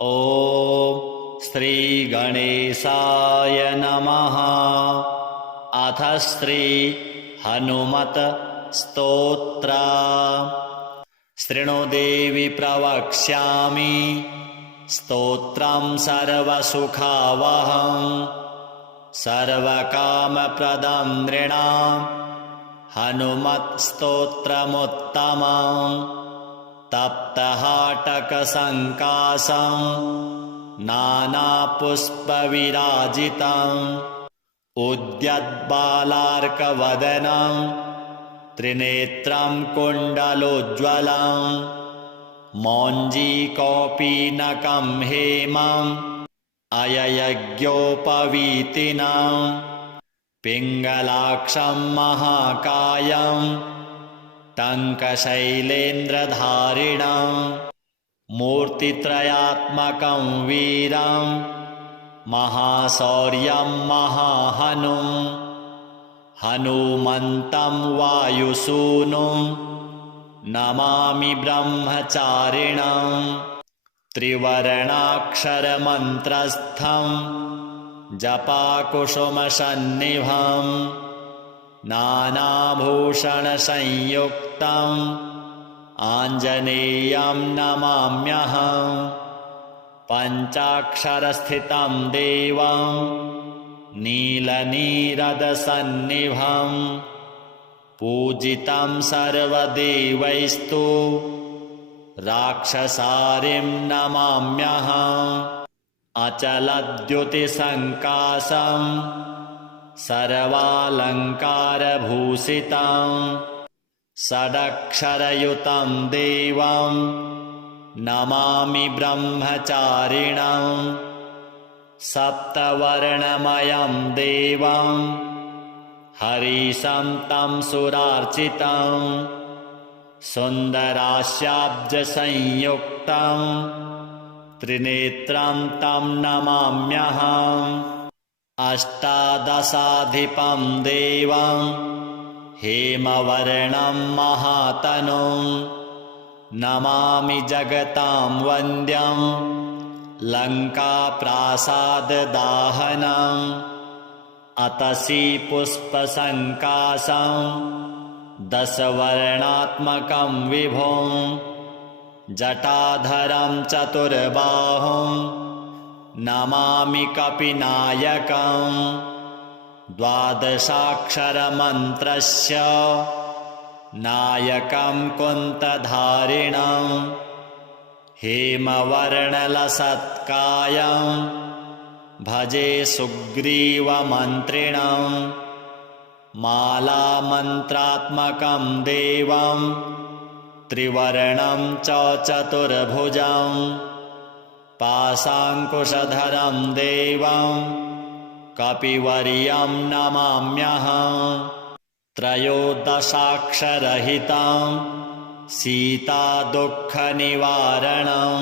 ॐ श्रीगणेशाय नमः। अथ श्री हनुमत स्तोत्र। शृणु देवि प्रवक्ष्यामि स्तोत्रं सर्वसुखावहं सर्वकामप्रदं नृणां हनुमत्स्तोत्रमुत्तमम्। तप्तहाटकसङ्कासं नानापुष्पविराजितम् उद्यद्बालार्कवदनं त्रिनेत्रं कुण्डलोज्ज्वलं मौञ्जीकौपीनकं हेमम् अययज्ञोपवीतिनं पिङ्गलाक्षं महाकायं टङ्कशैलेन्द्रधारिणं मूर्तित्रयात्मकं वीरं महाशौर्यं महाहनुं हनुमन्तं वायुसूनुं नमामि ब्रह्मचारिणं। त्रिवर्णाक्षरमन्त्रस्थं जपाकुसुमसन्निभं नानाभूषणसंयुक्तम् आञ्जनेयं नमाम्यहं। पञ्चाक्षरस्थितं देवं नीलनीरदसन्निभं पूजितं सर्वदेवैस्तु राक्षसारिं नमाम्यहम्। अचलद्युतिसङ्कासं सर्वालङ्कारभूषितं षडक्षरयुतं देवं नमामि ब्रह्मचारिणं। सप्तवर्णमयं देवं हरीशं तं सुरार्चितं सुन्दरास्याब्जसंयुक्तं त्रिनेत्रं तं नमाम्यहम्। अष्टादशाधिपं देवं हेमवर्णं महातनुं नमामि जगतां वन्द्यं लङ्काप्रासाददाहनम्। अतसी पुष्पसङ्कासं दशवर्णात्मकं विभुं जटाधरं चतुर्बाहुं नमामि कपिनायकं। द्वादशाक्षरमन्त्रस्य नायकं कुन्तधारिणं हेमवर्णलसत्कायं भजे सुग्रीवमन्त्रिणं। मालामन्त्रात्मकं देवं त्रिवर्णं च चतुर्भुजं पाशाङ्कुशधरं देवं कपिवर्यं नमाम्यहं। त्रयोदशाक्षरहितं सीतादुःखनिवारणं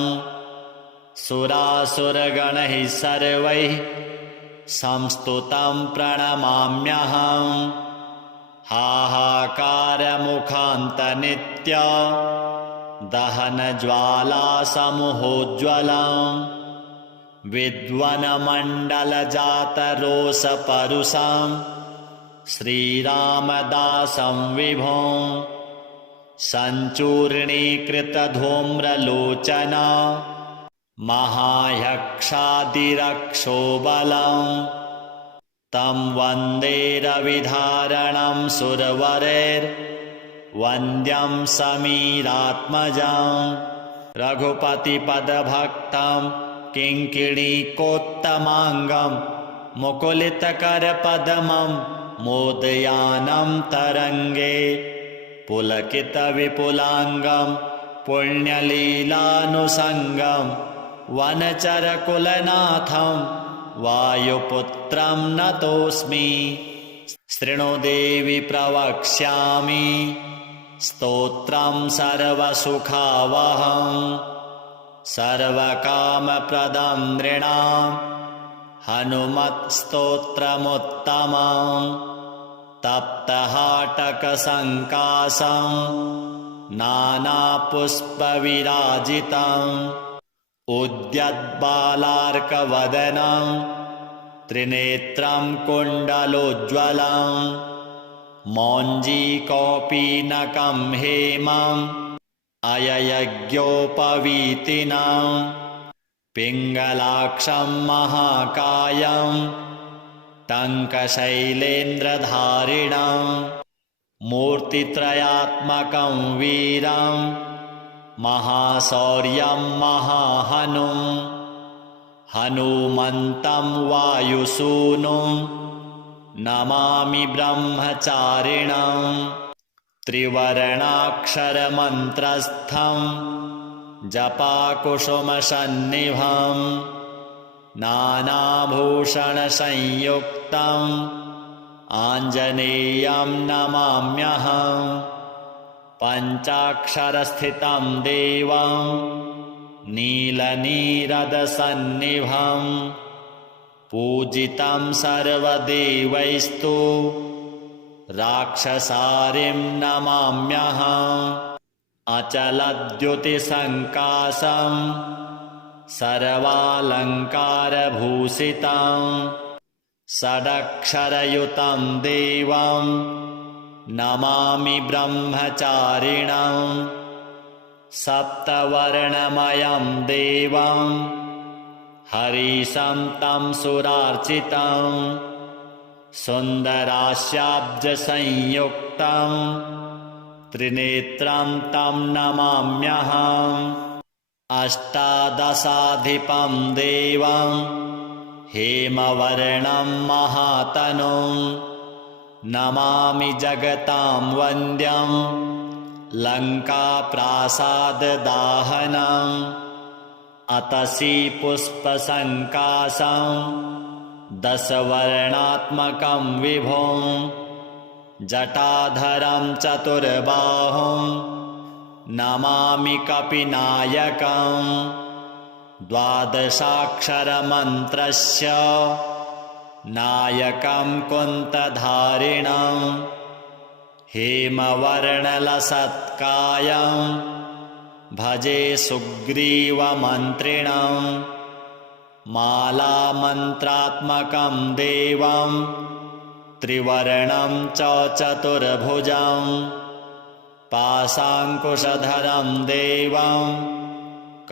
सुरासुरगणैः सर्वैः संस्तुतं प्रणमाम्यहं। हाहाकारमुखान्तनित्य दहनज्वालासमुहोज्ज्वलं विद्वनमण्डलजातरोषपरुषं श्रीरामदासं विभुं। सञ्चूर्णीकृतधूम्रलोचना महायक्षादिरक्षोबलं तं वन्दे रविधारणं सुरवरैर्वन्द्यं समीरात्मजं। रघुपतिपदभक्तं किङ्किणीकोत्तमाङ्गं मुकुलितकरपद्मं मोदयानं तरङ्गे पुलकितविपुलाङ्गं पुण्यलीलानुषङ्गं वनचरकुलनाथं वायुपुत्रं नतोऽस्मि। शृणु देवि प्रवक्ष्यामि स्तोत्रं सर्वसुखावहं सर्वकामप्रदं नृणां हनुमत्स्तोत्रमुत्तमम्। तप्तहाटकसङ्कासं नानापुष्पविराजितं उद्यद्बालार्कवदनं त्रिनेत्रं कुण्डलोज्ज्वलं मौञ्जीकौपीनकं हेमम् अययज्ञोपवीतिनं पिङ्गलाक्षं महाकायं टङ्कशैलेन्द्रधारिणं मूर्तित्रयात्मकं वीरं महाशौर्यं महाहनुं हनुमन्तं वायुसूनुं नमामि ब्रह्मचारिणं त्रिवर्णाक्षरमन्त्रस्थं जपाकुसुमसन्निभं नानाभूषणसंयुक्तम् आञ्जनेयं नमाम्यहं पञ्चाक्षरस्थितं देवं नीलनीरदसन्निभं पूजितं सर्वदेवैस्तु राक्षसारिं नमाम्यहम् अचलद्युतिसङ्काशं सर्वालङ्कारभूषितं षडक्षरयुतं देवं नमामि ब्रह्मचारिणं सप्तवर्णमयं देवं हरीशं तं सुरार्चितं सुन्दरास्याब्जसंयुक्तं त्रिनेत्रं तं नमाम्यहम् अष्टादशाधिपं देवं हेमवर्णं महातनुं नमामि जगतां वन्द्यं लङ्काप्रासाददाहनम् अतसी पुष्पसङ्काशं दशवर्णात्मकं विभुं जटाधरं चतुर्बाहुं नमामि कपिनायकं द्वादशाक्षरमन्त्रस्य नायकं कुन्तधारिणं हेमवर्णलसत्कायं भजे सुग्रीवमन्त्रिणं मालामन्त्रात्मकं देवं त्रिवर्णं च चतुर्भुजं पाशाङ्कुशधरं देवं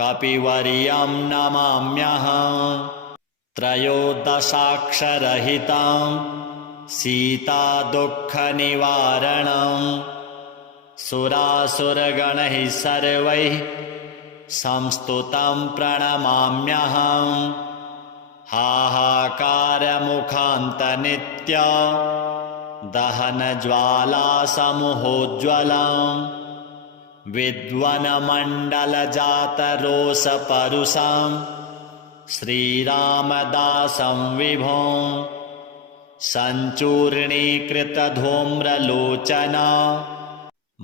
कपिवर्यं नमाम्यहं त्रयोदशाक्षरहितं सीतादुःखनिवारणं सुरासुरगणैः सर्वैः संस्तुतं प्रणमाम्यहं हाहाकारमुखान्तनित्य दहनज्वालासमुहोज्ज्वलं विद्वनमण्डलजातरोषपरुषं श्रीरामदासं विभुं सञ्चूर्णीकृतधूम्रलोचना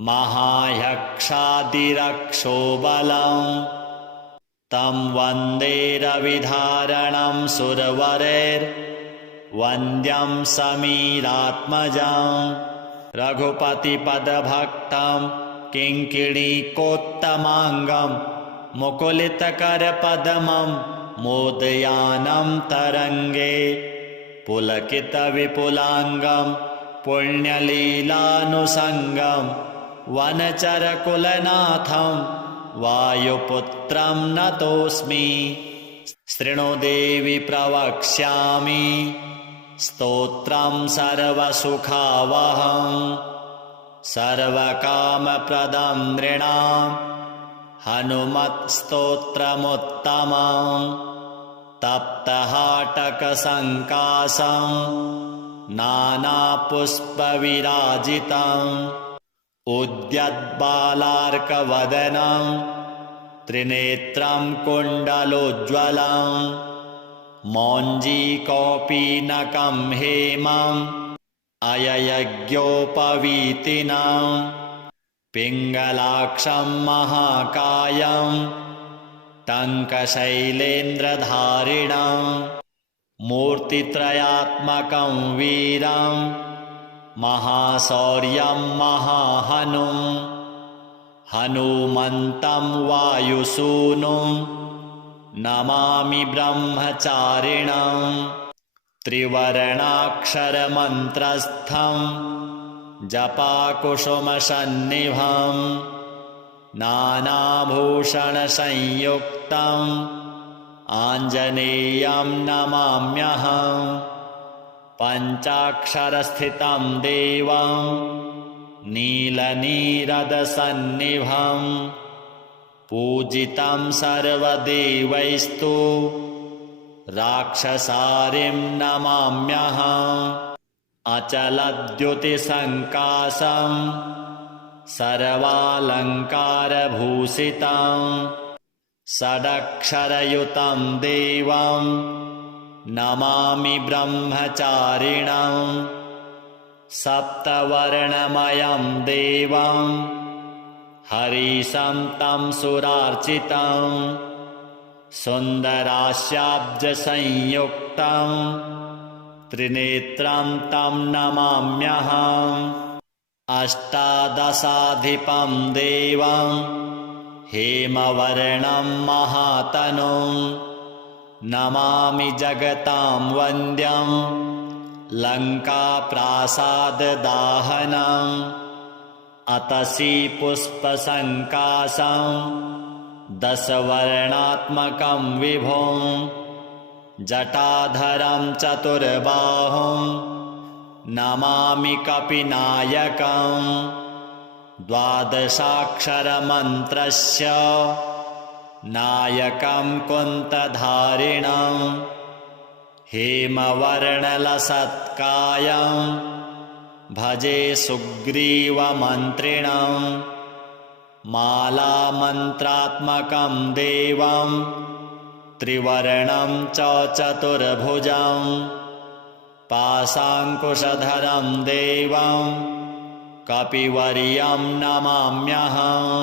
महायक्षादिरक्षोबलं तं वन्दे रविधारणं सुरवरैर्वन्द्यं समीरात्मजं रघुपतिपदभक्तं किङ्किणीकोत्तमाङ्गं मुकुलितकरपद्मं मोदयानं तरङ्गे पुलकितविपुलाङ्गं पुण्यलीलानुषङ्गं वनचरकुलनाथं वायुपुत्रं नतोऽस्मि शृणुदेवि प्रवक्ष्यामि स्तोत्रं सर्वसुखावहं सर्वकामप्रदं नृणां हनुमत्स्तोत्रमुत्तमं तप्तहाटकसङ्काशं नानापुष्पविराजितम् उद्यद्बालार्कवदनं त्रिनेत्रं कुण्डलोज्ज्वलं मौञ्जीकौपीनकं हेमम् अययज्ञोपवीतिनं पिङ्गलाक्षं महाकायं टङ्कशैलेन्द्रधारिणं मूर्तित्रयात्मकं वीरं महाशौर्यं महाहनुं हनुमन्तं वायुसूनुं नमामि ब्रह्मचारिणं त्रिवर्णाक्षरमन्त्रस्थं जपाकुसुमसन्निभं नानाभूषणसंयुक्तम् आञ्जनेयं नमाम्यहं पञ्चाक्षरस्थितं देवं नीलनीरदसन्निभं पूजितं सर्वदेवैस्तु राक्षसारिं नमाम्यहम् अचलद्युतिसङ्कासं सर्वालङ्कारभूषितं षडक्षरयुतं देवं नमामि ब्रह्मचारिणं सप्तवर्णमयं देवं हरीशं तं सुरार्चितं सुन्दरास्याब्जसंयुक्तं त्रिनेत्रं तं नमाम्यहम् अष्टादशाधिपं देवं हेमवर्णं महातनुं नमामि जगतां वन्द्यं लङ्काप्रासाददाहनम् अतसी पुष्पसङ्कासं दशवर्णात्मकं विभुं जटाधरं चतुर्बाहुं नमामि कपिनायकं द्वादशाक्षरमन्त्रस्य नायकं कुन्तधारिणं हेमवर्णलसत्कायं भजे सुग्रीवमन्त्रिणं मालामन्त्रात्मकं देवं त्रिवर्णं च चतुर्भुजं पाशाङ्कुशधरं देवं कपिवर्यं नमाम्यहम्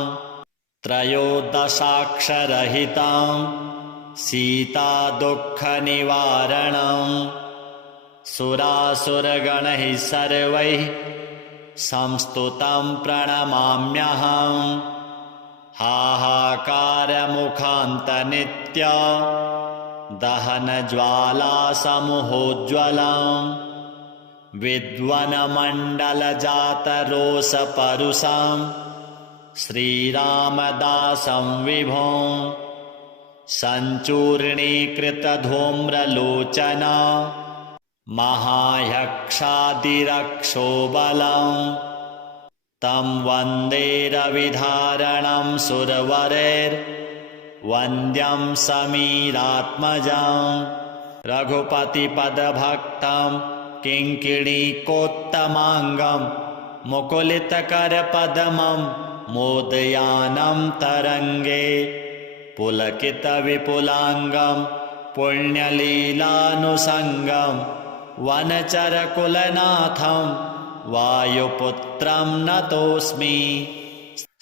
त्रयोदशाक्षरहितं सीतादुःखनिवारणं सुरासुरगणैः सर्वैः संस्तुतं प्रणमाम्यहम् हाहाकारमुखान्तनित्य दहनज्वालासमुहोज्ज्वलं विद्वनमण्डलजातरोषपरुषं श्रीरामदासं विभुं सञ्चूर्णीकृतधूम्रलोचना महायक्षादिरक्षोबलं तं वन्दे रविधारणं सुरवरैर्वन्द्यं समीरात्मजं रघुपतिपदभक्तं किङ्किणीकोत्तमाङ्गं मुकुलितकरपद्मं मोदयानं तरङ्गे पुलकितविपुलाङ्गं पुण्यलीलानुषङ्गं वनचरकुलनाथं वायुपुत्रं नतोऽस्मि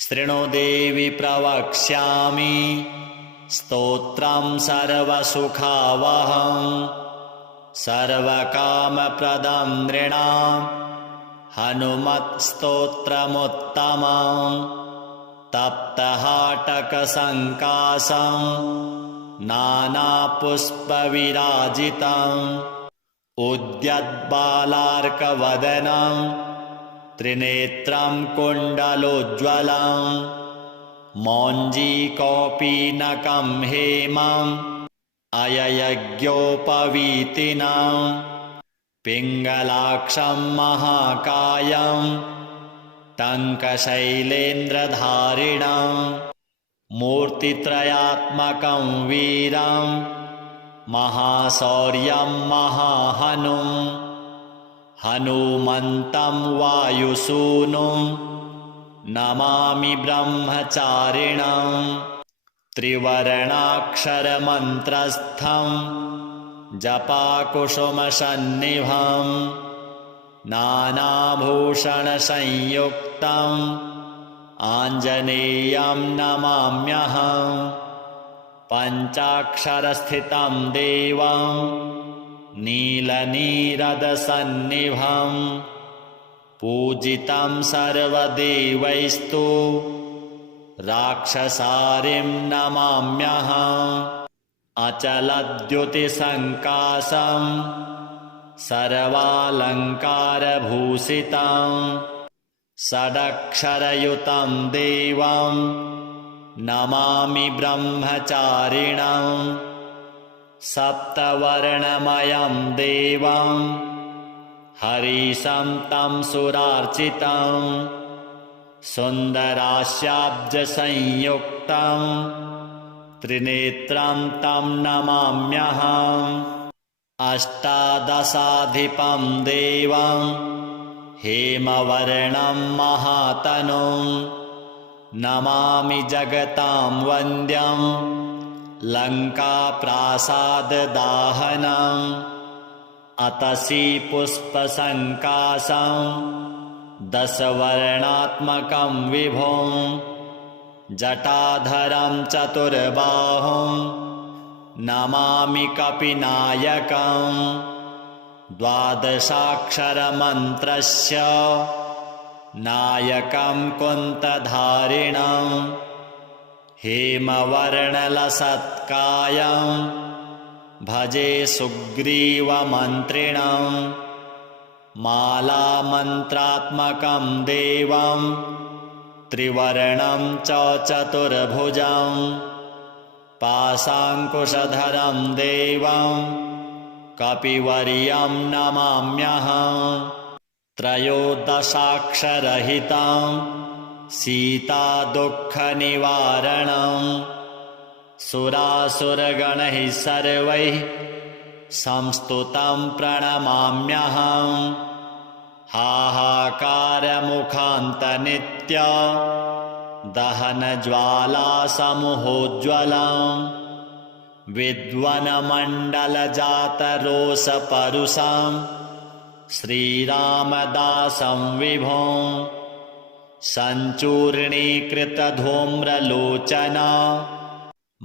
शृणु देवि प्रवक्ष्यामि स्तोत्रं सर्वसुखावहं सर्वकामप्रदं नृणां हनुमत्स्तोत्रमुत्तमं तप्तहाटकसङ्कासं नानापुष्पविराजितम् उद्यद्बालार्कवदनं त्रिनेत्रं कुण्डलोज्ज्वलं मौञ्जीकौपीनकं हेमम् अययज्ञोपवीतिनं पिङ्गलाक्षं महाकायं टङ्कशैलेन्द्रधारिणं मूर्तित्रयात्मकं वीरं महाशौर्यं महाहनुं हनुमन्तं वायुसूनुं नमामि ब्रह्मचारिणं त्रिवर्णाक्षरमन्त्रस्थं जपाकुसुमसन्निभं नानाभूषणसंयुक्तम् आञ्जनेयं नमाम्यहं पञ्चाक्षरस्थितं देवं नीलनीरदसन्निभं पूजितं सर्वदेवैस्तु राक्षसारिं नमाम्यहम् अचलद्युतिसङ्काशं सर्वालङ्कारभूषितं षडक्षरयुतं देवं नमामि ब्रह्मचारिणं सप्तवर्णमयं देवं हरीशं तं सुरार्चितं सुन्दरास्याब्जसंयुक्तं त्रिनेत्रं तं नमाम्यहम् अष्टादशाधिपं देवं हेमवर्णं महातनुं नमामि जगतां वन्द्यं लङ्काप्रासाददाहनम् अतसी पुष्पसङ्काशं दशवर्णात्मकं विभुं जटाधरं चतुर्बाहुं नमामि कपिनायकं द्वादशाक्षरमन्त्रस्य नायकं कुन्तधारिणं हेमवर्णलसत्कायं भजे सुग्रीवमन्त्रिणं मालामन्त्रात्मकं देवं त्रिवर्णं च चतुर्भुजं पाशाङ्कुशधरं देवं कपिवर्यं नमाम्यहम् त्रयोदशाक्षरहितं सीतादुःखनिवारणं सुरासुरगणैः सर्वैः संस्तुतं प्रणमाम्यहम् हाहाकारमुखान्तनित्य दहनज्वालासमुहोज्ज्वलं विद्वनमण्डलजातरोषपरुषं श्रीरामदासं विभुं सञ्चूर्णीकृतधूम्रलोचना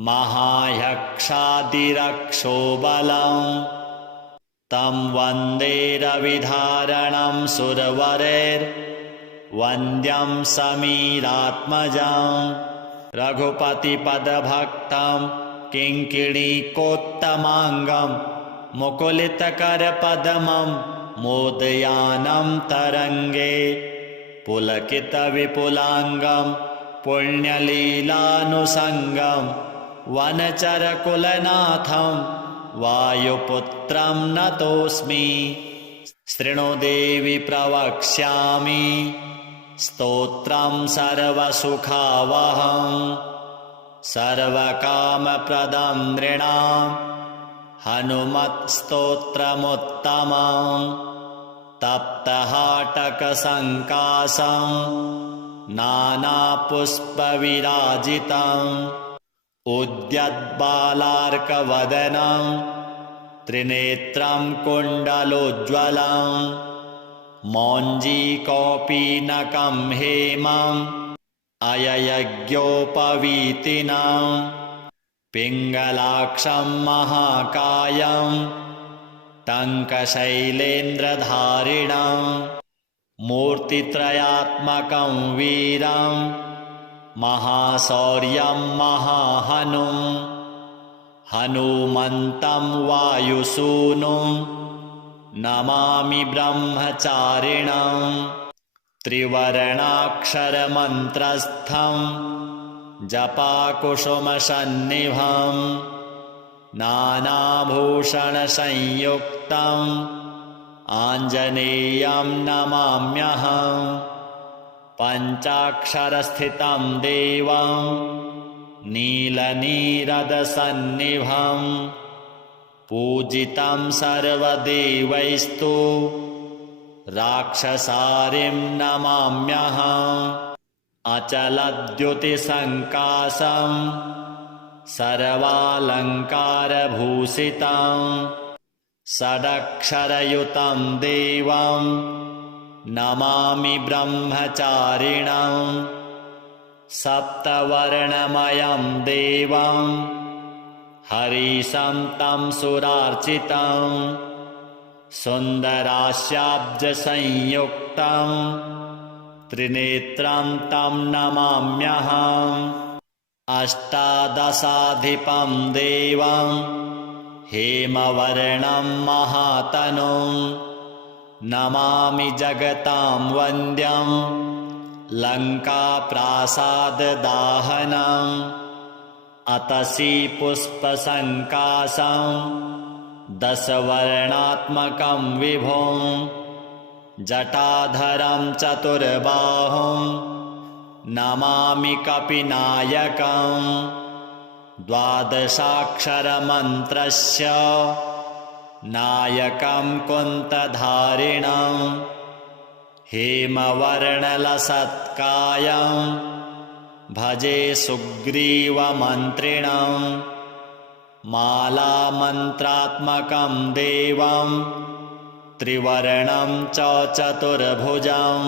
महायक्षादिरक्षोबलं तं वन्दे रविधारणं सुरवरैर्वन्द्यं समीरात्मजं रघुपतिपदभक्तं किङ्किणीकोत्तमाङ्गं मुकुलितकरपद्मं मोदयानं तरङ्गे पुलकितविपुलाङ्गं पुण्यलीलानुषङ्गं वनचरकुलनाथं वायुपुत्रं नतोऽस्मि शृणुदेवि प्रवक्ष्यामि स्तोत्रं सर्वसुखावहं सर्वकामप्रदं नृणां हनुमत्स्तोत्रमुत्तमं तप्तहाटकसङ्काशं नानापुष्पविराजितम् उद्यद्बालार्कवदनं त्रिनेत्रं कुण्डलोज्ज्वलं मौञ्जीकौपीनकं हेमम् अययज्ञोपवीतिनं पिङ्गलाक्षं महाकायं टङ्कशैलेन्द्रधारिणं मूर्तित्रयात्मकं वीरं महाशौर्यं महाहनुं हनुमन्तं वायुसूनुं नमामि ब्रह्मचारिणं त्रिवर्णाक्षरमन्त्रस्थं जपाकुसुमसन्निभं नानाभूषणसंयुक्तम् आञ्जनेयं नमाम्यहम् पञ्चाक्षरस्थितं देवं नीलनीरदसन्निभं पूजितं सर्वदेवैस्तु राक्षसारिं नमाम्यहम् अचलद्युतिसङ्काशं सर्वालङ्कारभूषितं षडक्षरयुतं देवं नमामि ब्रह्मचारिणं सप्तवर्णमयं देवं हरीशं तं सुरार्चितं सुन्दरास्याब्जसंयुक्तं त्रिनेत्रं तं नमाम्यहम् अष्टादशाधिपं देवं हेमवर्णं महातनुं नमामि जगतां वन्द्यं लङ्काप्रासाददाहनम् अतसी पुष्पसङ्काशं दशवर्णात्मकं विभुं जटाधरं चतुर्बाहुं नमामि कपिनायकं द्वादशाक्षरमन्त्रस्य नायकं कुन्तधारिणं हेमवर्णलसत्कायं भजे सुग्रीवमन्त्रिणं मालामन्त्रात्मकं देवं त्रिवर्णं च चतुर्भुजं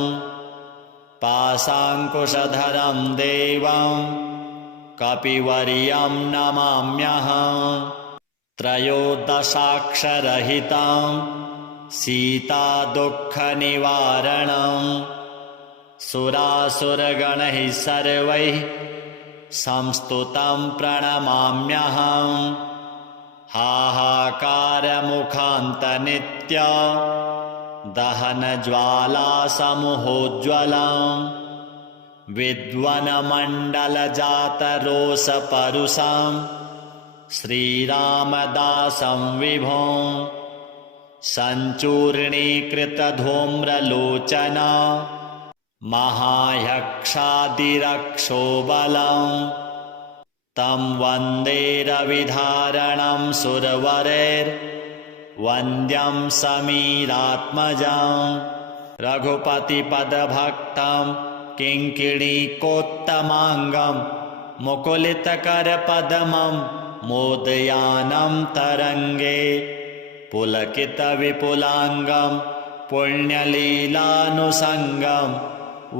पाशाङ्कुशधरं देवं कपिवर्यं नमाम्यहं त्रयोदशाक्षरहितं सीतादुःखनिवारणं सुरासुरगणैः सर्वैः संस्तुतं प्रणमाम्यहं हाहाकारमुखान्तनित्य दहनज्वालासमुहोज्ज्वलं विद्वन्मण्डलजातरोषपरुषं श्रीरामदासं विभुं सञ्चूर्णीकृतधूम्रलोचना महायक्षादिरक्षोबलं तं वन्दे रविधारणं सुरवरैर्वन्द्यं समीरात्मजं रघुपतिपदभक्तं किङ्किणीकोत्तमाङ्गं मुकुलितकरपद्मं मोदयानं तरङ्गे पुलकितविपुलाङ्गं पुण्यलीलानुषङ्गं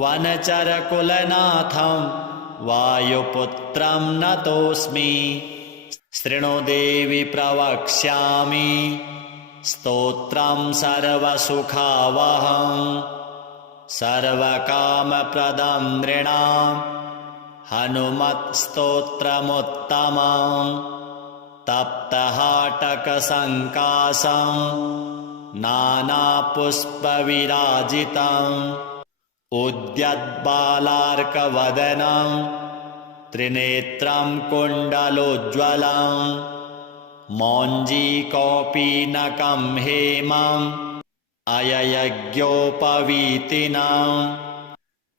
वनचरकुलनाथं वायुपुत्रं नतोऽस्मि शृणु देवि प्रवक्ष्यामि स्तोत्रं सर्वसुखावहं सर्वकामप्रदं नृणां हनुमत्स्तोत्रमुत्तमं तप्तहाटकसङ्काशं नानापुष्पविराजितम् उद्यद्बालार्कवदनं त्रिनेत्रं कुण्डलोज्ज्वलं मौञ्जीकौपीनकं हेमम् अययज्ञोपवीतिनं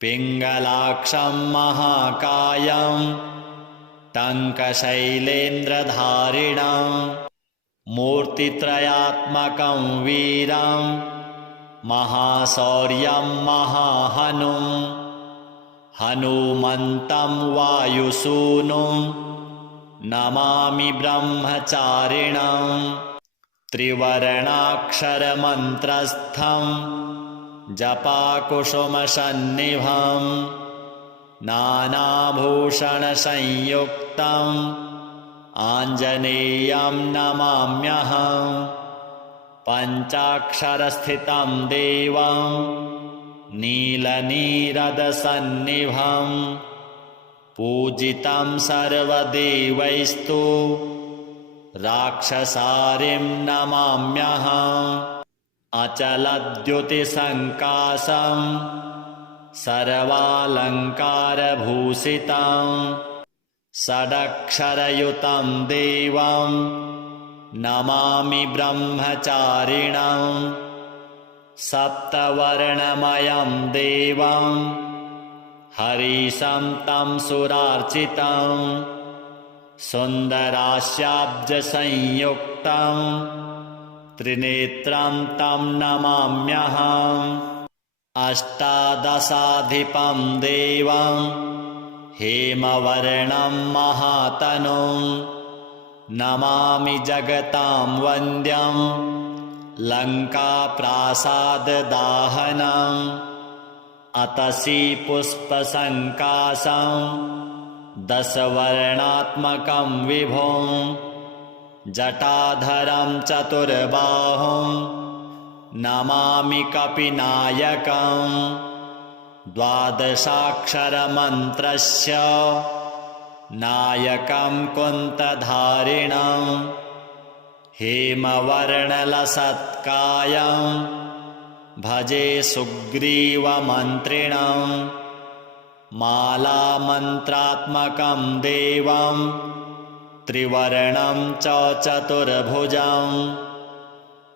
पिङ्गलाक्षं महाकायं टङ्कशैलेन्द्रधारिणं मूर्तित्रयात्मकं वीरं महाशौर्यं महाहनुं हनुमन्तं वायुसूनुं नमामि ब्रह्मचारिणं त्रिवर्णाक्षरमन्त्रस्थं जपाकुसुमसन्निभं नानाभूषणसंयुक्तम् आञ्जनेयं नमाम्यहं पञ्चाक्षरस्थितं देवं नीलनीरदसन्निभं पूजितं सर्वदेवैस्तु राक्षसारिं नमाम्यहम् अचलद्युतिसङ्काशं सर्वालङ्कारभूषितं षडक्षरयुतं देवं नमामि ब्रह्मचारिणं सप्तवर्णमयं देवं हरीशं तं सुरार्चितं सुन्दरास्याब्जसंयुक्तं त्रिनेत्रं तं नमाम्यहम् अष्टादशाधिपं देवं हेमवर्णं महातनुं नमामि जगतां वन्द्यं लङ्काप्रासाददाहनम् अतसी पुष्पसङ्काशं दशवर्णात्मकं विभुं जटाधरं चतुर्बाहुं नमामि कपिनायकं द्वादशाक्षरमन्त्रस्य नायकं कुन्तधारिणं हेमवर्णलसत्कायं भजे सुग्रीवमन्त्रिणं मालामन्त्रात्मकं देवं त्रिवर्णं च चतुर्भुजं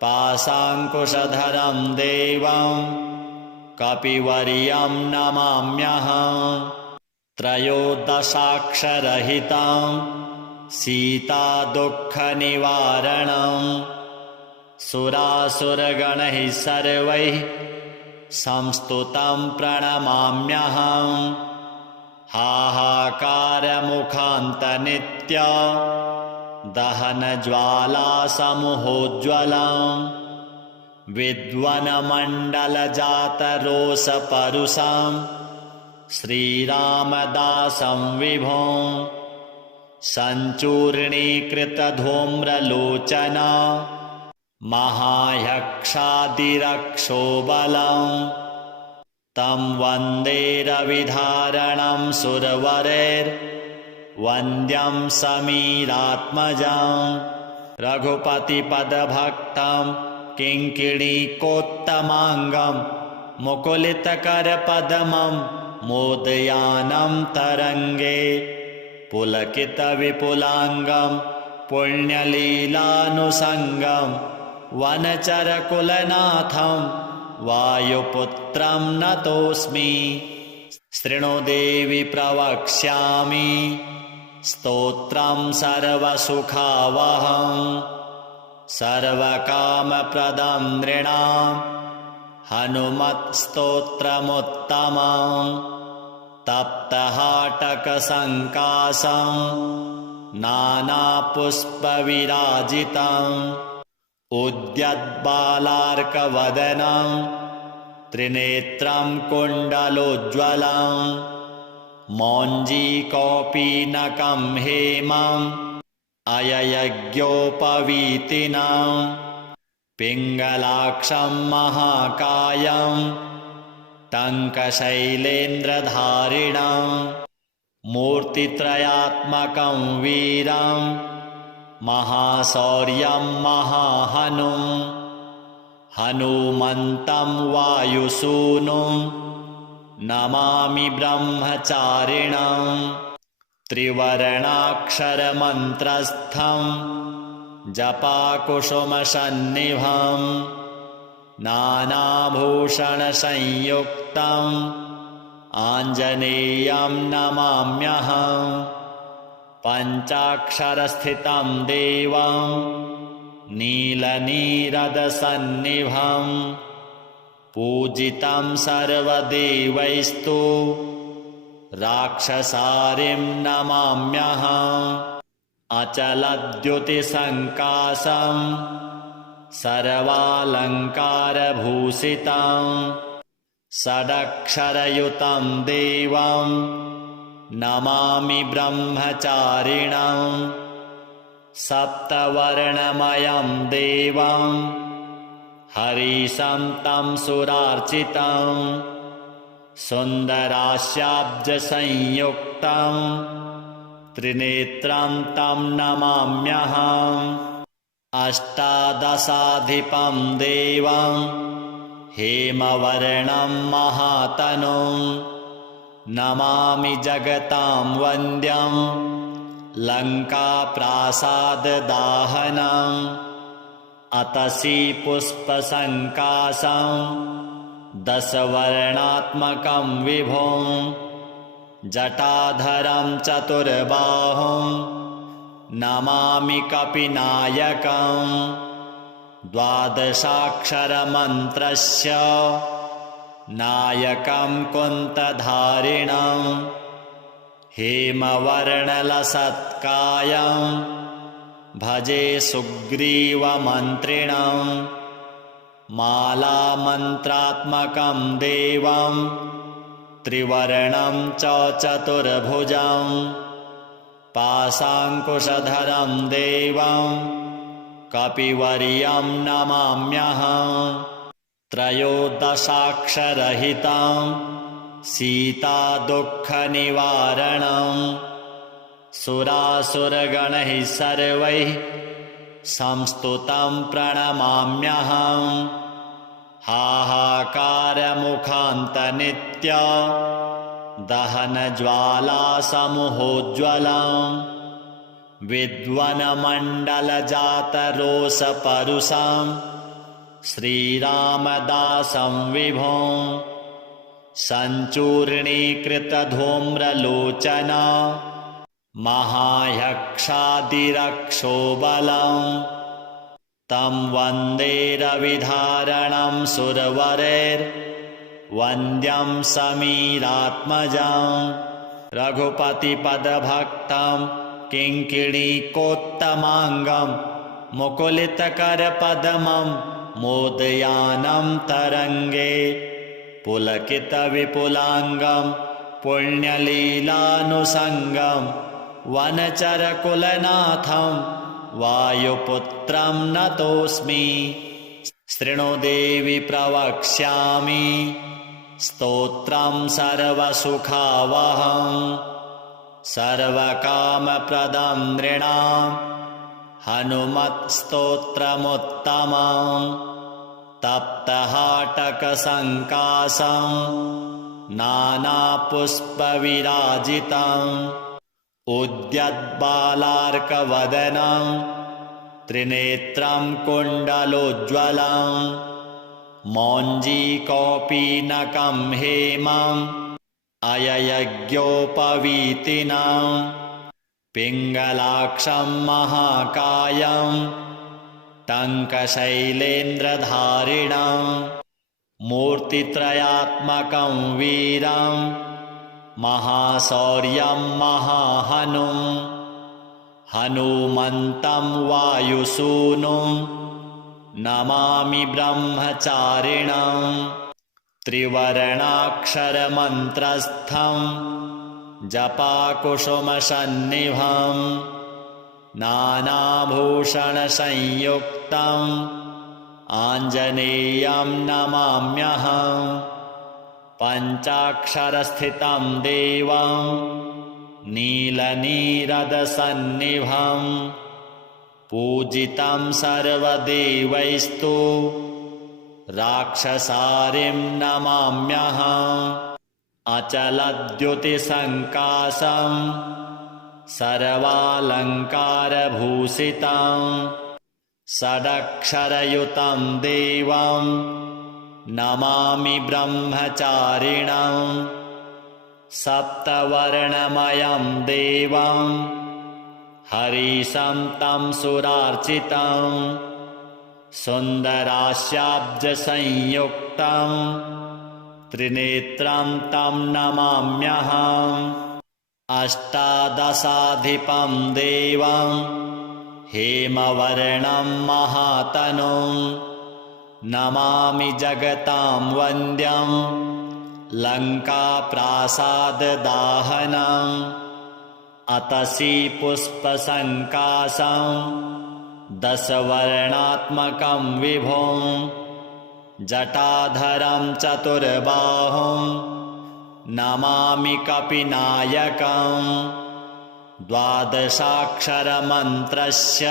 पाशाङ्कुशधरं देवं कपिवर्यं नमाम्यहम् त्रयोदशाक्षरहितं सीतादुःखनिवारणं सुरासुरगणैः सर्वैः संस्तुतं प्रणमाम्यहम् हाहाकारमुखान्तनित्य दहनज्वालासमुहोज्ज्वलं विद्वन्मण्डलजातरोषपरुषं श्रीरामदासं विभुं सञ्चूर्णीकृतधूम्रलोचन महायक्षादिरक्षोबलं तं वन्दे रविधारणं सुरवरैर्वन्द्यं समीरात्मजं रघुपतिपदभक्तं किङ्किणीकोत्तमाङ्गं मुकुलितकरपद्मं मोदयानं तरङ्गे पुलकितविपुलाङ्गं पुण्यलीलानुषङ्गं वनचरकुलनाथं वायुपुत्रं नतोऽस्मि शृणु देवि प्रवक्ष्यामि स्तोत्रं सर्वसुखावहं सर्वकामप्रदं नृणां हनुमत्स्तोत्रमुत्तमं तप्तहाटकसङ्कासं नानापुष्पविराजितम् उद्यद्बालार्कवदनं त्रिनेत्रं कुण्डलोज्ज्वलं मौञ्जीकौपीनकं हेमम् अययज्ञोपवीतिनं पिङ्गलाक्षं महाकायं टङ्कशैलेन्द्रधारिणं मूर्तित्रयात्मकं वीरं महाशौर्यं महाहनुं हनुमन्तं वायुसूनुं नमामि ब्रह्मचारिणं त्रिवर्णाक्षरमन्त्रस्थं जपाकुसुमसन्निभं नानाभूषणसंयुक्तम् आञ्जनेयं नमाम्यहम् पञ्चाक्षरस्थितं देवं नीलनीरदसन्निभं पूजितं सर्वदेवैस्तु राक्षसारिं नमाम्यहम् अचलद्युतिसङ्कासं सर्वालङ्कारभूषितं षडक्षरयुतं देवं नमामि ब्रह्मचारिणं सप्तवर्णमयं देवं हरीशं तं सुरार्चितं सुन्दरास्याब्जसंयुक्तं त्रिनेत्रं तं नमाम्यहम् अष्टादशाधिपं देवं हेमवर्णं महातनुं नमामि जगतां वन्द्यं लङ्काप्रासाददाहनम् अतसी पुष्पसङ्कासं दशवर्णात्मकं विभुं जटाधरं चतुर्बाहुं नमामि कपिनायकं द्वादशाक्षरमन्त्रस्य नायकं कुन्तधारिणं हेमवर्णलसत्कायं भजे सुग्रीवमन्त्रिणं मालामन्त्रात्मकं देवं त्रिवर्णं च चतुर्भुजं पाशाङ्कुशधरं देवं कपिवर्यं नमाम्यहम् त्रयोदशाक्षरहितं सीतादुःखनिवारणं सुरासुरगणैः सर्वैः संस्तुतं प्रणमाम्यहं। हाहाकारमुखान्तनित्य दहनज्वालासमुहोज्ज्वलं विद्वनमण्डलजातरोषपरुषं श्रीरामदासं विभुं। सञ्चूर्णीकृतधूम्रलोचना महायक्षादिरक्षोबलं तं वन्दे रविधारणं सुरवरैर्वन्द्यं समीरात्मजं। रघुपतिपदभक्तं किङ्किणीकोत्तमाङ्गं मुकुलितकरपद्मं मोदयानं तरङ्गे पुलकितविपुलाङ्गं पुण्यलीलानुषङ्गं वनचरकुलनाथं वायुपुत्रं नतोऽस्मि। शृणुदेवि प्रवक्ष्यामि स्तोत्रं सर्वसुखावहं सर्वकामप्रदं नृणां हनुमत्स्तोत्रमुत्तमं। तप्तहाटकसङ्कासं नानापुष्पविराजितम् उद्यद्बालार्कवदनं त्रिनेत्रं कुण्डलोज्ज्वलं मौञ्जीकौपीनकं हेमम् अययज्ञोपवीतिनं पिङ्गलाक्षं महाकायं टङ्कशैलेन्द्रधारिणं मूर्तित्रयात्मकं वीरं महाशौर्यं महाहनुं। हनुमन्तं वायुसूनुं नमामि ब्रह्मचारिणं। त्रिवर्णाक्षरमन्त्रस्थं जपाकुसुमसन्निभं नानाभूषणसंयुक्तम् आञ्जनेयं नमाम्यहम्। पञ्चाक्षरस्थितं देवं नीलनीरदसन्निभं पूजितं सर्वदेवैस्तु राक्षसारिं नमाम्यहम्। अचलद्युतिसङ्कासं सर्वालङ्कारभूषितं षडक्षरयुतं देवं नमामि ब्रह्मचारिणं। सप्तवर्णमयं देवं हरीशं तं सुरार्चितं सुन्दरास्याब्जसंयुक्तं त्रिनेत्रं तं नमाम्यहम्। अष्टादशाधिपं देवं हेमवर्णं महातनुं नमामि जगतां वन्द्यं लङ्काप्रासाददाहनम्। अतसी पुष्पसङ्कासं दशवर्णात्मकं विभुं जटाधरं चतुर्बाहुं नमामि कपिनायकं। द्वादशाक्षरमन्त्रस्य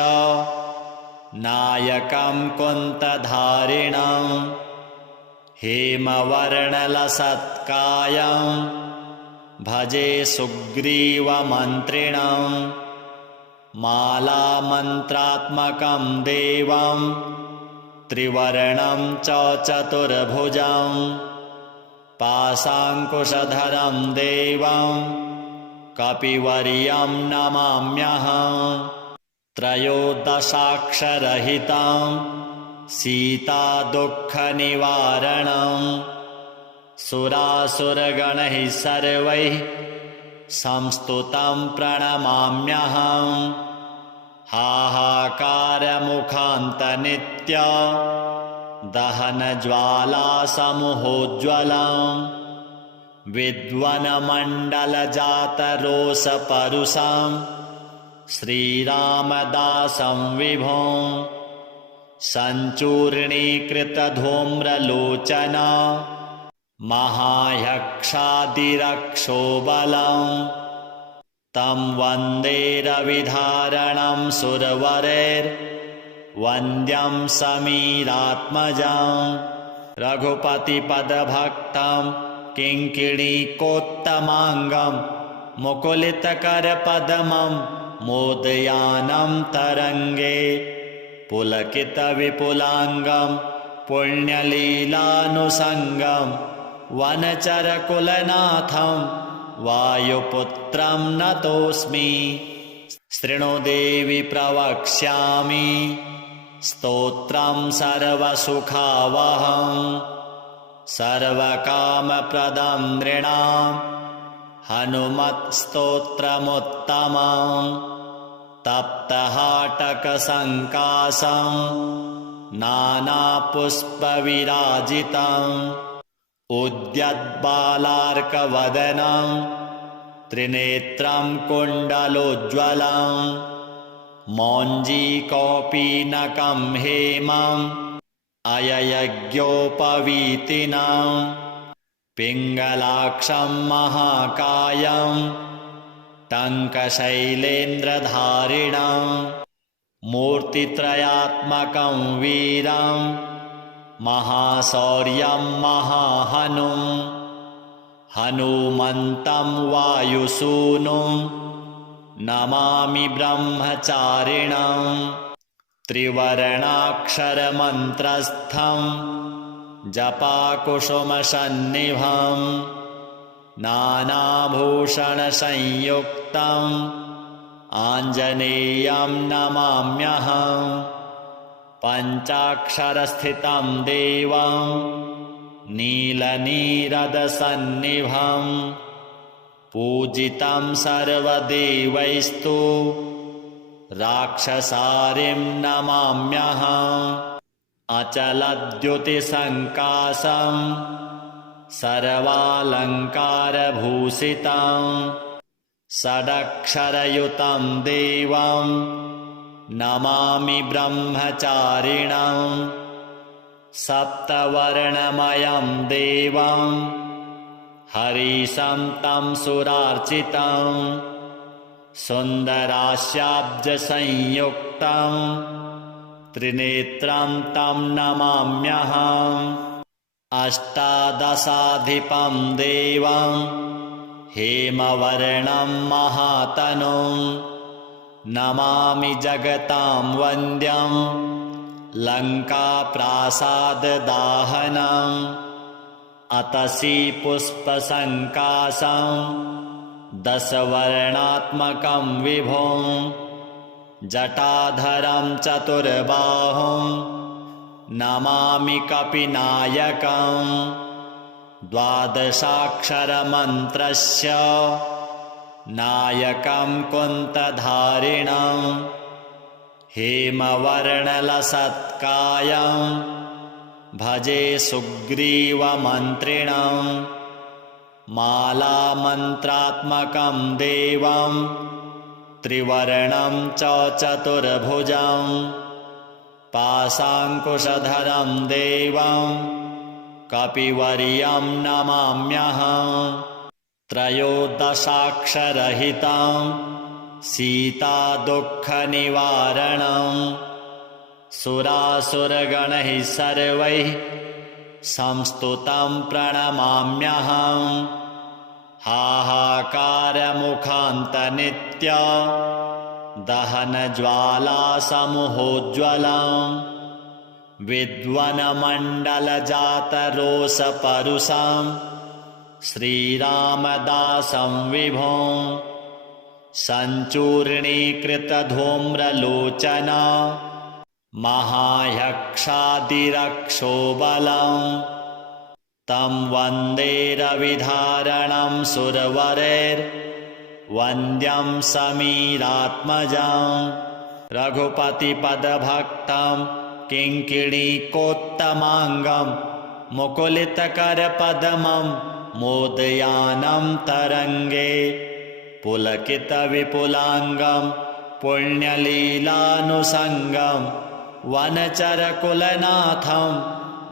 नायकं कुन्तधारिणं हेमवर्णलसत्कायं भजे सुग्रीवमन्त्रिणं। मालामन्त्रात्मकं देवं त्रिवर्णं च चतुर्भुजं पाशाङ्कुशधरं देवं कपिवर्यं नमाम्यहम्। त्रयोदशाक्षरहितं सीतादुःखनिवारणं सुरासुरगणैः सर्वैः संस्तुतं प्रणमाम्यहम्। हाहाकारमुखान्तनित्य दहनज्वालासमुहोज्ज्वलं विद्वनमण्डलजातरोषपरुषं श्रीरामदासं विभुं। सञ्चूर्णीकृतधूम्रलोचना महायक्षादिरक्षोबलं तं वन्दे रविधारणं सुरवरेर्वन्द्यं समीरात्मजं रघुपतिपदभक्तं किङ्किणीकोत्तमाङ्गं मुकुलितकरपद्मं मोदयानं तरङ्गे पुलकितविपुलाङ्गं पुण्यलीलानुसङ्गं वनचरकुलनाथं वायुपुत्रं नतोऽस्मि। शृणु देवि प्रवक्ष्यामि स्तोत्रं सर्वसुखावहं सर्वकामप्रदं नृणां हनुमत्स्तोत्रमुत्तमं तप्तहाटकसङ्कासं नानापुष्पविराजितम् उद्यद्बालार्कवदनं त्रिनेत्रं कुण्डलोज्ज्वलं मौञ्जीकौपीनकं हेमम् अययज्ञोपवीतिनं पिङ्गलाक्षं महाकायं टङ्कशैलेन्द्रधारिणं मूर्तित्रयात्मकं वीरं महाशौर्यं महाहनुं हनुमन्तं वायुसूनुं नमामि ब्रह्मचारिणं त्रिवर्णाक्षरमन्त्रस्थं जपाकुसुमसन्निभं नानाभूषणसंयुक्तम् आञ्जनेयं नमाम्यहं पञ्चाक्षरस्थितं देवं नीलनीरदसन्निभं पूजितं सर्वदेवैस्तु राक्षसारिं नमाम्यहम् अचलद्युतिसङ्कासं सर्वालङ्कारभूषितं षडक्षरयुतं देवं नमामि ब्रह्मचारिणं सप्तवर्णमयं देवं हरीशं तं सुरार्चितं सुन्दरास्याब्जसंयुक्तं त्रिनेत्रं तं नमाम्यहम् अष्टादशाधिपं देवं हेमवर्णं महातनुं नमामि जगतां वन्द्यं लङ्काप्रासाददाहनम् अतसी पुष्पसङ्कासं दशवर्णात्मकं विभुं जटाधरं चतुर्बाहुं नमामि कपिनायकं द्वादशाक्षरमन्त्रस्य नायकं कुन्तधारिणं हेमवर्णलसत्कायं भजे सुग्रीवमन्त्रिणं मालामन्त्रात्मकं देवं त्रिवर्णं च चतुर्भुजं पाशाङ्कुशधरं देवं कपिवर्यं नमाम्यहम् त्रयोदशाक्षरहितं सीतादुःखनिवारणं सुरासुरगणैः सर्वैः संस्तुतं प्रणमाम्यहं हाहाकारमुखान्तनित्य दहनज्वालासमुहोज्ज्वलं विद्वनमण्डलजातरोषपरुषं श्रीरामदासं विभुं सञ्चूर्णीकृतधूम्रलोचन महायक्षादिरक्षोबलं तं वन्दे रविधारणं सुरवरेर्वन्द्यं समीरात्मजं रघुपतिपदभक्तं किङ्किणीकोत्तमाङ्गं मुकुलितकरपद्मं मोदयानं तरङ्गे पुलकितविपुलाङ्गं पुण्यलीलानुसङ्गं वनचरकुलनाथं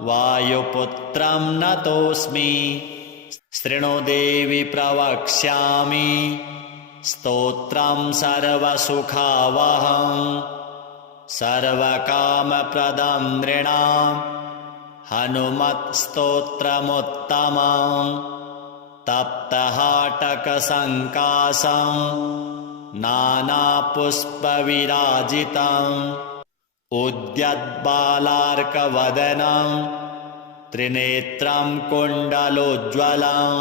वायुपुत्रं नतोऽस्मि। शृणु देवि प्रवक्ष्यामि स्तोत्रं सर्वसुखावहं सर्वकामप्रदं नृणां हनुमत्स्तोत्रमुत्तमं तप्तहाटकसङ्कासं नानापुष्पविराजितम् उद्यद्बालार्कवदनं त्रिनेत्रं कुण्डलोज्ज्वलं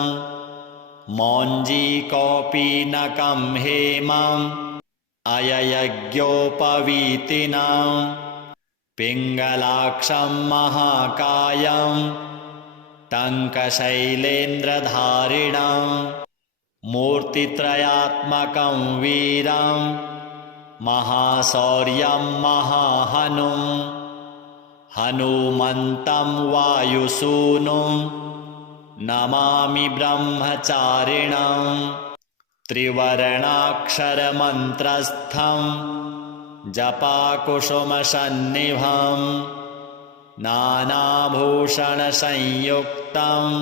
मौञ्जीकौपीनकं हेमम् अययज्ञोपवीतिनं पिङ्गलाक्षं महाकायं टङ्कशैलेन्द्रधारिणं मूर्तित्रयात्मकं वीरं महाशौर्यं महाहनुं हनुमन्तं वायुसूनुं नमामि ब्रह्मचारिणं त्रिवर्णाक्षरमन्त्रस्थं जपाकुसुमसन्निभं नानाभूषणसंयुक्तम्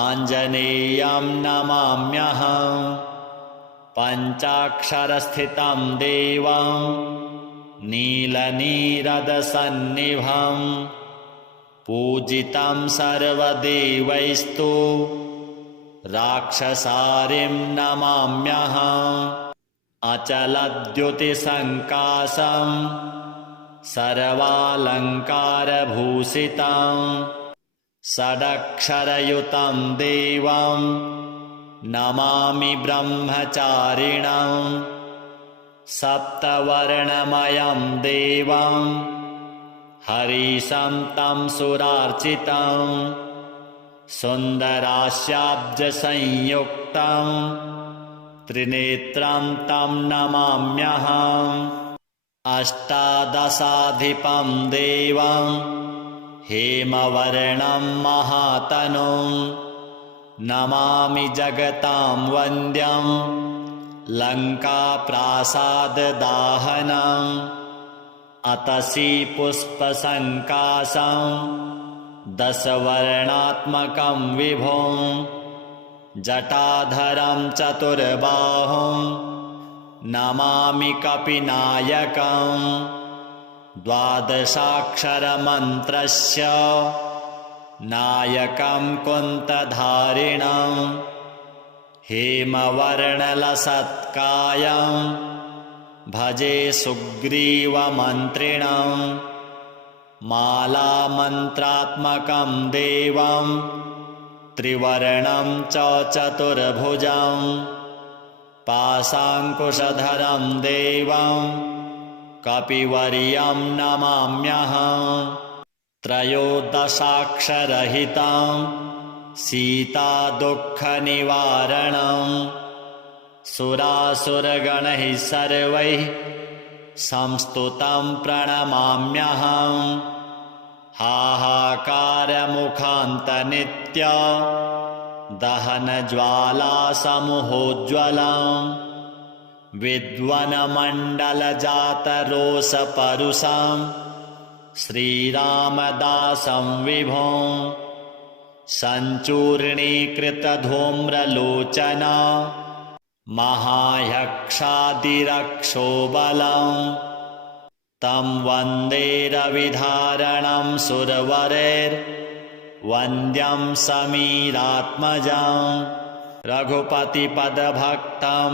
आञ्जनेयं नमाम्यहं पञ्चाक्षरस्थितं देवं नीलनीरदसन्निभं पूजितं सर्वदेवैस्तु राक्षसारिं नमाम्यहम् अचलद्युतिसङ्कासं सर्वालङ्कारभूषितं षडक्षरयुतं देवं नमामि ब्रह्मचारिणं सप्तवर्णमयं देवं हरीशं तं सुरार्चितं सुन्दरास्याब्जसंयुक्तं त्रिनेत्रं तं नमाम्यहम् अष्टादशाधिपं देवं हेमवर्णं महातनुं नमामि जगतां वन्द्यं लङ्काप्रासाददाहनम् अतसी पुष्पसङ्कासं दशवर्णात्मकं विभुं जटाधरं चतुर्बाहुं नमामि कपिनायकं द्वादशाक्षरमन्त्रस्य नायकं कुन्तधारिणं हेमवर्णलसत्कायं भजे सुग्रीवमन्त्रिणं मालामन्त्रात्मकं देवं त्रिवर्णं च चतुर्भुजं पाशाङ्कुशधरं देवं कपिवर्यं नमाम्यहम् त्रयोदशाक्षरहितं सीतादुःखनिवारणं सुरासुरगणैः सर्वैः संस्तुतं प्रणमाम्यहम् हाहाकारमुखान्तनित्य दहनज्वालासमुहोज्ज्वलं विद्वनमण्डलजातरोषपरुषं श्रीरामदासं विभुं सञ्चूर्णीकृतधूम्रलोचना महायक्षादिरक्षोबलं तं वन्दे रविधारणं सुरवरैर्वन्द्यं समीरात्मजं रघुपतिपदभक्तं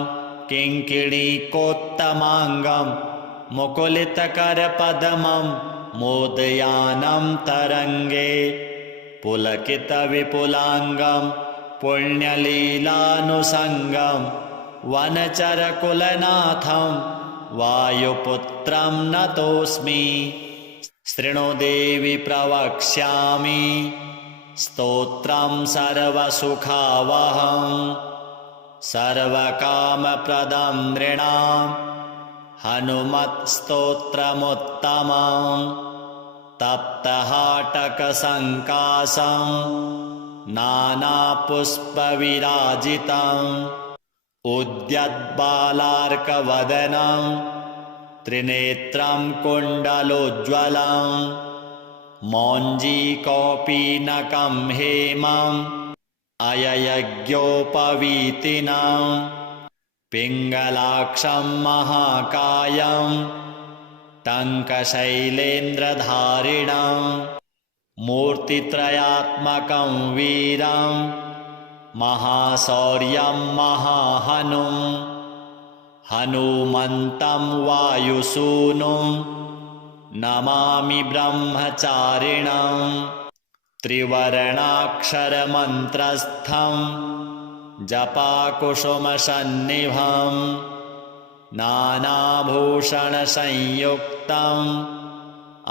किङ्किणीकोत्तमाङ्गं मुकुलितकरपद्मं मोदयानं तरङ्गे पुलकितविपुलाङ्गं पुण्यलीलानुषङ्गं वनचरकुलनाथं वायुपुत्रं नतोऽस्मि शृणु देवि प्रवक्ष्यामि स्तोत्रं सर्वसुखावहं सर्वकामप्रदं नृणां हनुमत्स्तोत्रमुत्तमं तप्तहाटकसङ्कासं नानापुष्पविराजितम् उद्यद्बालार्कवदनं त्रिनेत्रं कुण्डलोज्ज्वलं मौञ्जीकौपीनकं हेमम् अययज्ञोपवीतिनं पिङ्गलाक्षं महाकायं टङ्कशैलेन्द्रधारिणं मूर्तित्रयात्मकं वीरं महाशौर्यं महाहनुं हनुमन्तं वायुसूनुं नमामि ब्रह्मचारिणं त्रिवर्णाक्षरमन्त्रस्थं जपाकुसुमसन्निभं नानाभूषणसंयुक्तम्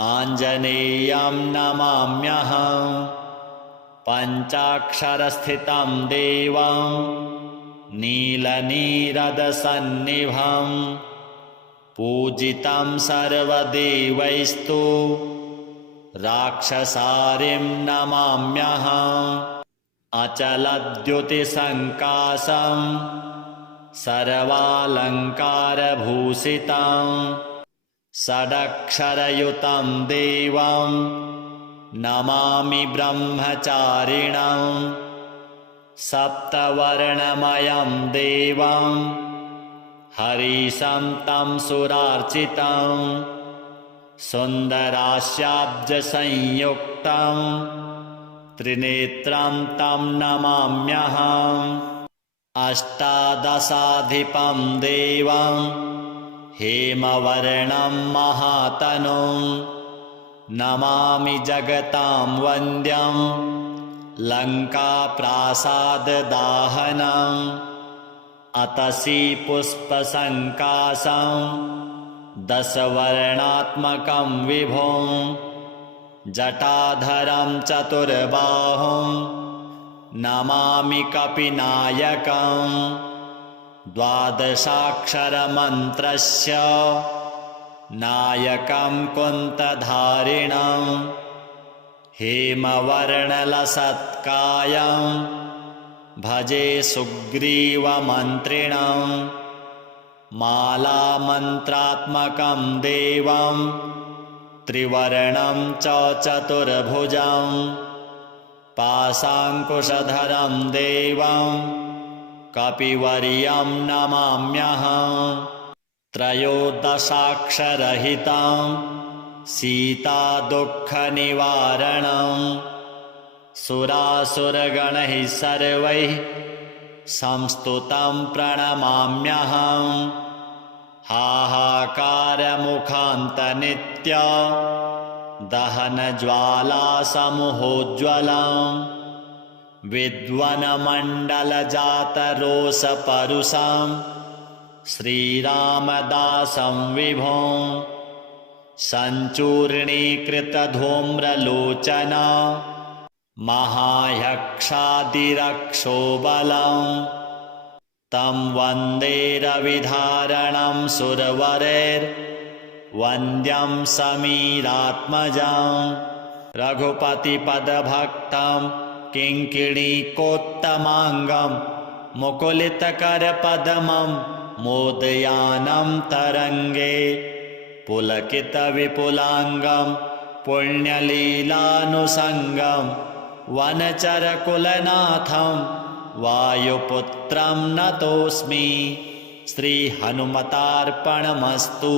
आञ्जनेयं नमाम्यहं पञ्चाक्षरस्थितं देवं नीलनीरदसन्निभं पूजितं सर्वदेवैस्तु राक्षसारिं नमाम्यहम् अचलद्युतिसङ्काशं सर्वालङ्कारभूषितं षडक्षरयुतं देवं नमामि ब्रह्मचारिणं सप्तवर्णमयं देवं हरीशं तं सुरार्चितं सुन्दरास्याब्जसंयुक्तं त्रिनेत्रं तं नमाम्यहम् अष्टादशाधिपं देवं हेमवर्णं महातनुं नमामि जगतां वन्द्यं लङ्काप्रासाददाहनम् अतसी पुष्पसङ्काशं दशवर्णात्मकं विभुं जटाधरं चतुर्बाहुं नमामि कपिनायकं द्वादशाक्षरमन्त्रस्य नायकं कुन्तधारिणं हेमवर्णलसत्कायं भजे सुग्रीवमन्त्रिणं मालामन्त्रात्मकं देवं त्रिवर्णं च चतुर्भुजं पाशाङ्कुशधरं देवं कपिवर्यं नमाम्यहं त्रयोदशाक्षरहितं सीतादुःखनिवारणं सुरासुरगणैः सर्वैः संस्तुतं प्रणमाम्यहं हाहाकारमुखान्तनित्य दहनज्वालासमुहोज्ज्वलं विद्वनमण्डलजातरोषपरुषं श्रीरामदासं विभुं सञ्चूर्णीकृतधूम्रलोचन महायक्षादिरक्षोबलं तं वन्दे रविधारणं सुरवरैर्वन्द्यं समीरात्मजं रघुपतिपदभक्तं किङ्किणीकोत्तमाङ्गं मुकुलितकरपद्मं मोदयानं तरङ्गे पुलकितविपुलाङ्गं पुण्यलीलानुसङ्गं वनचरकुलनाथं वायुपुत्रं नतोऽस्मि श्रीहनुमतार्पणमस्तु।